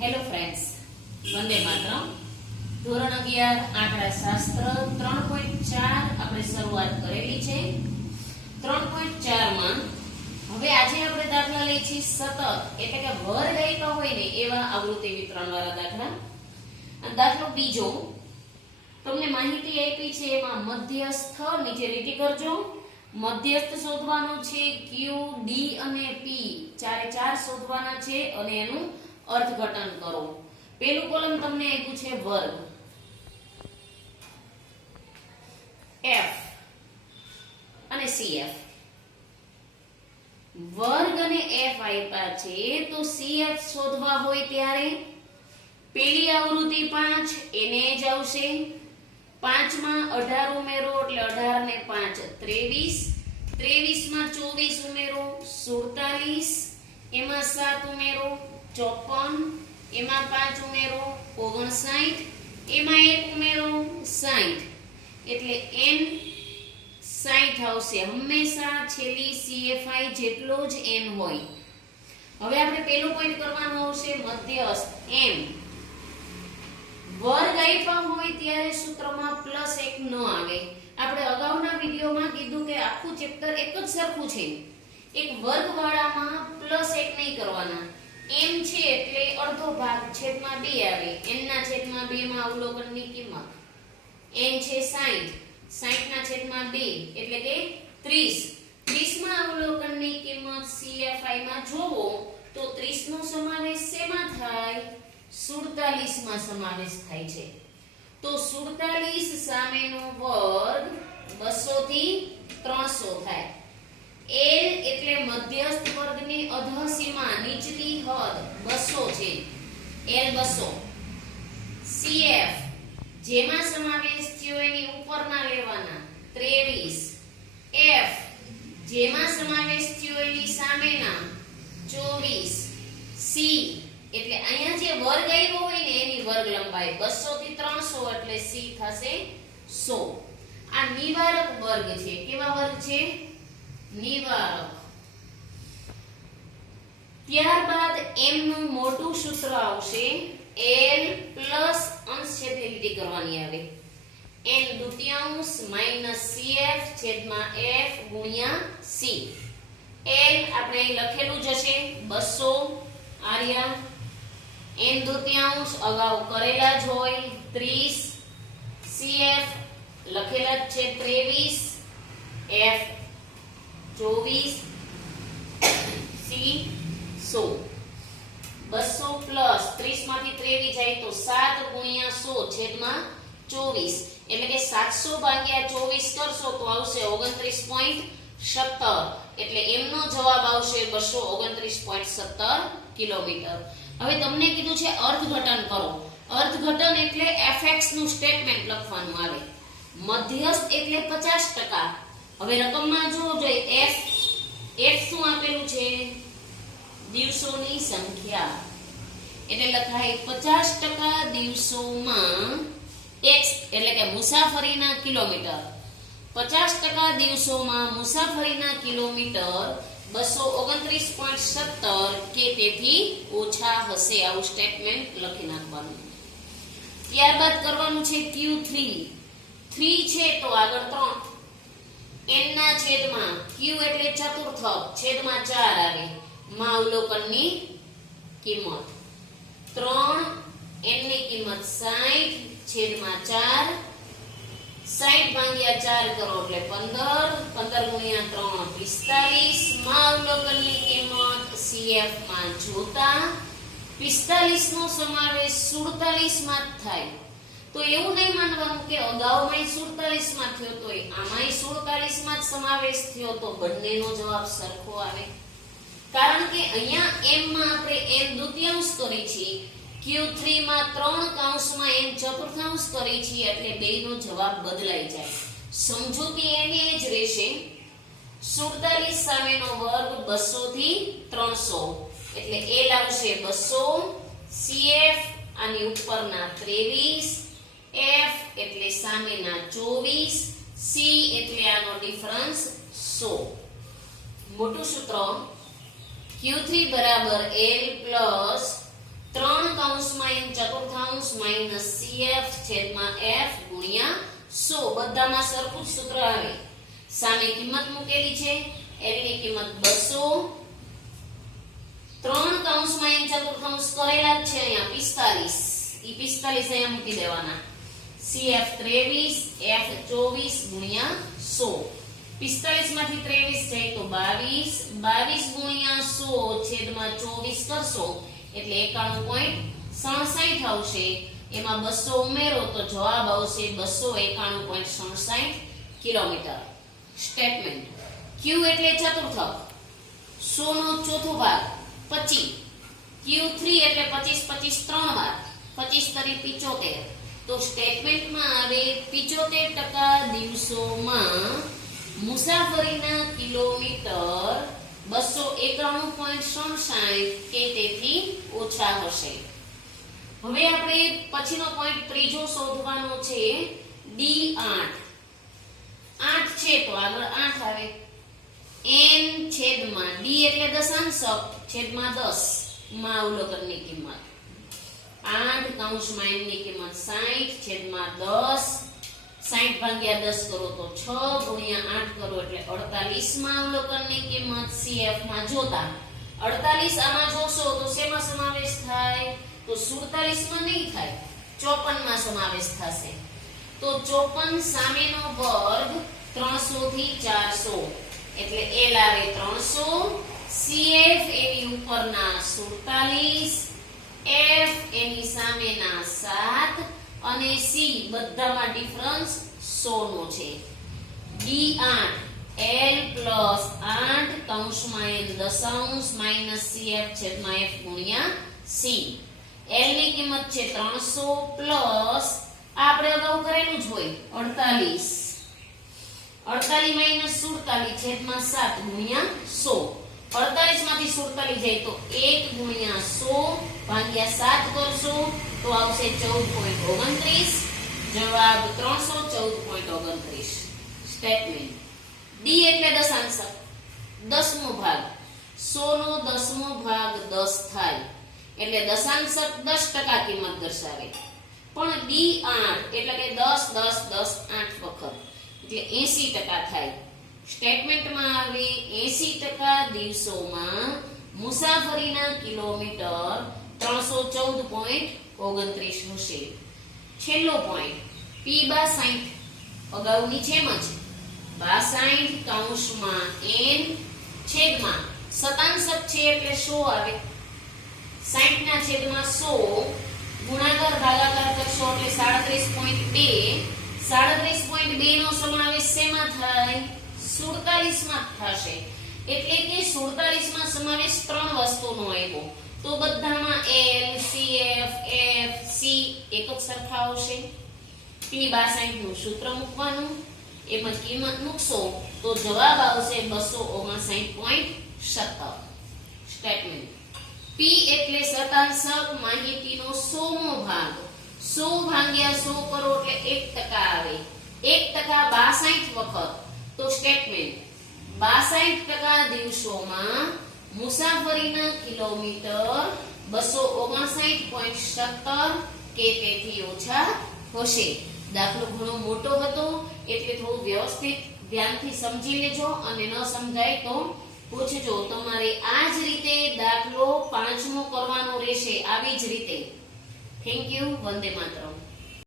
Hello friends, Vande Mataram. ધોરણ 11 આંકડા શાસ્ત્ર 3.4 આપણે શરૂઆત કરેલી છે. 3.4 માં હવે આજે આપણે દાખલા લઈએ છીએ સતત, એટલે કે વર્ગ આપ્યા હોય ને એવા આવૃત્તિ વિતરણ વાળા દાખલા. અને દાખલો બીજો, તમને માહિતી આપી છે એમાં મધ્યસ્થ નીચે લીટી કરજો. મધ્યસ્થ શોધવાનો છે Q, D અને P, ચારે ચાર શોધવાના છે અને એનું અર્થઘટન કરો. પેલું કોલમ તમને આપ્યું છે વર્ગ F અને CF. વર્ગ અને F આપ્યા છે તો CF શોધવા હોય ત્યારે પેલી આવૃત્તિ 5 એને જ આવશે. 5 માં 18 ઉમેરો એટલે 18 ને 5 23, 23 માં 24 ઉમેરો 47, એમાં 7 ઉમેરો 54, એમાં 5 ઉમેરો 59, એમાં 1 ઉમેરો 60, એટલે n 60 આવશે. હંમેશા છેલ્લી CFI જેટલો જ n હોય. હવે આપણે પેલો પોઈન્ટ કરવાનો આવશે મધ્યસ્થ m. વર્ગ આપ્યા હોય ત્યારે સૂત્રમાં +1 ન આવે. આપણે અગાઉના વિડિયોમાં કીધું કે આખું ચેપ્ટર એક જ સરખું છે, એક વર્ગવાળામાં +1 નહીં કરવાના. m છે એટલે અડધો ભાગ છેદમાં 2 આવે. n ના છેદમાં 2 માં અવલોકનની કિંમત n છે 60, 60 ના છેદમાં 2 એટલે કે 30. 30 માં અવલોકનની કિંમત CFI માં જોવો તો 30 નો સમાવેશ શેમાં થાય? 47 માં સમાવેશ થાય છે. તો 47 સામેનો વર્ગ 200 થી 300 થાય. L એટલે મધ્યસ્થ વર્ગની અધઃસીમા, નીચલી હદ 200 છે. L 200. CF જેમાં સમાવેશ થયો એની ઉપરના લેવાના 23. F જેમાં સમાવેશ થયો એની સામેના 24. C એટલે અહીંયા જે વર્ગ આવ્યો હોય ને એની વર્ગ લંબાઈ 200 થી 300 એટલે C થશે 100. આ નિવારક વર્ગ છે. કેવા વર્ગ છે? નિવારક. ત્યારબાદ m નું મોટું સૂત્ર આવશે L પ્લસ અંશ છેદની લીટી કરવાની આવે. n દુત્યાંશ માઈનસ CF છેદમાં F ગુણ્યા C. L આપણે અહીં લખેલું જ હશે 200 આર્યા. n દુત્યાંશ અગાઉ કરેલા જ હોય 30. CF લખેલા જ છે 23. F 24. C 100. 200 પ્લસ 30 માંથી 23 જાય તો 7 ગુણ્યા 100 છેદમાં 24 એટલે કે 700 ભાગ્યા 24 કરશો તો આવશે 29.17. એટલે એમનો જવાબ આવશે 229.17 કિલોમીટર. હવે તમને કીધું છે અર્થઘટન કરો. અર્થઘટન એટલે fx નું સ્ટેટમેન્ટ લખવાનું આવે. મધ્યસ્થ એટલે 50%. હવે રકમમાં જોવો જોઈએ f શું આપેલું છે? દિવસોની સંખ્યા. એટલે લખાય 50% દિવસોમાં x એટલે કે મુસાફરીના કિલોમીટર. 50% દિવસોમાં મુસાફરીના કિલોમીટર 229.17 કે તેથી ઓછા હશે. આવું સ્ટેટમેન્ટ લખી નાખવાનું. ત્યારબાદ કરવાનું છે Q3. 3 છે તો આગળ 3. n ના છેદમાં q એટલે ચતુર્થક છેદમાં 4 આવે. માં અવલોકનની કિંમત 3. n ની કિંમત 60 છેદમાં 4. 60 ભાગ્યા 4 કરો એટલે 15. 15 ગુણ્યા 3 45. માં અવલોકનની કિંમત CF માં જોતા 45 નો સમાવેશ 47 માં જ થાય. તો એવું નહીં માનવાનું કે અગાઉમાં 47 માં થયો તો આમાંય 47 માં જ સમાવેશ થયો તો બંનેનો જવાબ સરખો આવે. કારણ કે અહીંયા m માં આપણે n દુત્યાંશ કરી છે, Q3 માં 3 કૌંસમાં n ચતુર્થાંશ કરી છે, એટલે બેયનો જવાબ બદલાઈ જાય. સમજૂતી એની જ રહેશે. 47 સામેનો વર્ગ 200 થી 300 એટલે L આવશે 200. CF આની ઉપરના 23. F એટલે સામેના 24. C એટલે આનો ડિફરન્સ 100. મોટું સૂત્ર Q3 બરાબર L પ્લસ 3 ચતુર્થાંશ માઇનસ CF છેદમાં F ગુણ્યા 100 બધામાં સરખું જ સૂત્ર આવે. સામે કિંમત મૂકેલી છે. L ની કિંમત 200. 3 કૌંસમાં n ચતુર્થાંશ કરેલા જ છે અહીંયા 45. ઈ 45 અહીંયા મૂકી દેવાના. CF 23 F 24 ગુણ્યા 100. 45 માંથી 23 જાય તો 22. 22 ગુણ્યા 100 છેદમાં 24 કરશો એટલે 91.67 આવશે. એમાં 200 ઉમેરો તો જવાબ આવશે 291.67 કિલોમીટર. સ્ટેટમેન્ટ Q એટલે ચતુર્થક, 100 નો ચોથો ભાગ 25. Q3 એટલે 25 25 3 વાર 25 તરી 75. તો સ્ટેટમેન્ટમાં આવે 75% દિવસોમાં મુસાફરીના કિલોમીટર 291.67 કે તેથી ઓછા હશે. હવે આપણે પછીનો પોઈન્ટ ત્રીજો શોધવાનો છે D8. 8 છે તો આગળ 8 આવે. n છેદમાં d એટલે દશાંશક છેદમાં 10 માં અવલોકનની કિંમત 8 કૌંસમાં n ની કિંમત 60 છેદમાં 10. 60 ભાગ્યા 10 કરો તો 6 ગુણ્યા 8 કરો એટલે 48 માં અવલોકનની કિંમત. CF માં જોતા 48 આમાં જોશો તો શેમાં સમાવેશ થાય? તો 47 માં નહીં થાય, 54 માં સમાવેશ થશે. તો 54 સામેનો વર્ગ 300 થી 400 એટલે L આવે 300. CF એની ઉપરના 47, F એની સામેના 7 અને C બધામાં ડિફરન્સ 100 નો છે. D8 L plus 8 કૌંસમાં n દશાંશ માઇનસ CF છેદમાં F ગુણ્યા C. L ની કિંમત છે 300 પ્લસ આપણે અગાઉ કરેલું જ હોય 48. 48 માઇનસ 47 છેદમાં 7 ગુણ્યા 100. 48 માંથી 47 જાય તો 1 ગુણ્યા 100 ભાગ્યા 7 કરશો તો આવશે 14.29. જવાબ 314.29. સ્ટેટમેન્ટ D એટલે દશાંશક, 10મો ભાગ 100 નો 10મો ભાગ 10 થાય એટલે દશાંશક 10% કિંમત દર્શાવે. પણ D8 એટલે કે 10 10 10 8 વખત એટલે 80% થાય. સ્ટેટમેન્ટમાં આવે 80% દિવસોમાં મુસાફરીના કિલોમીટર 314.29 હશે. છેલ્લો પોઈન્ટ P62 અગાઉની જેમ જ 62 કૌંસમાં n છેદમાં શતાંશક છે એટલે 100 આવે. 60 ના છેદમાં 100 ગુણાકાર ભાગાકાર કરશો એટલે 37.2. 37.2 નો સમાવેશ શેમાં થાય? 47 માં થશે. એટલે કે 47 માં સમાવેશ 3 વસ્તુનો આવ્યો તો બધામાં L, CF, F, C એક જ સરખા આવશે. P62 નું સૂત્ર મૂકવાનું, એમાં કિંમત મૂકશો તો જવાબ આવશે 259.70. સ્ટેટમેન્ટ P એટલે શતાંશક માહિતીનો 100મો ભાગ. 100 ભાગ્યા 100 કરો એટલે 1% આવે. 1% 62 વખત. તો સ્ટેટમેન્ટ 62% દિવસોમાં મુસાફરીના કિલોમીટર 259.70 કે તેથી ઓછા હશે. દાખલો ઘણો મોટો હતો એટલે થોડું વ્યવસ્થિત ધ્યાનથી સમજી લેજો અને ન સમજાય તો પૂછજો. તમારે આ જ રીતે દાખલો 5મો કરવાનો રહેશે આવી જ રીતે. Thank you. વંદે માતરમ.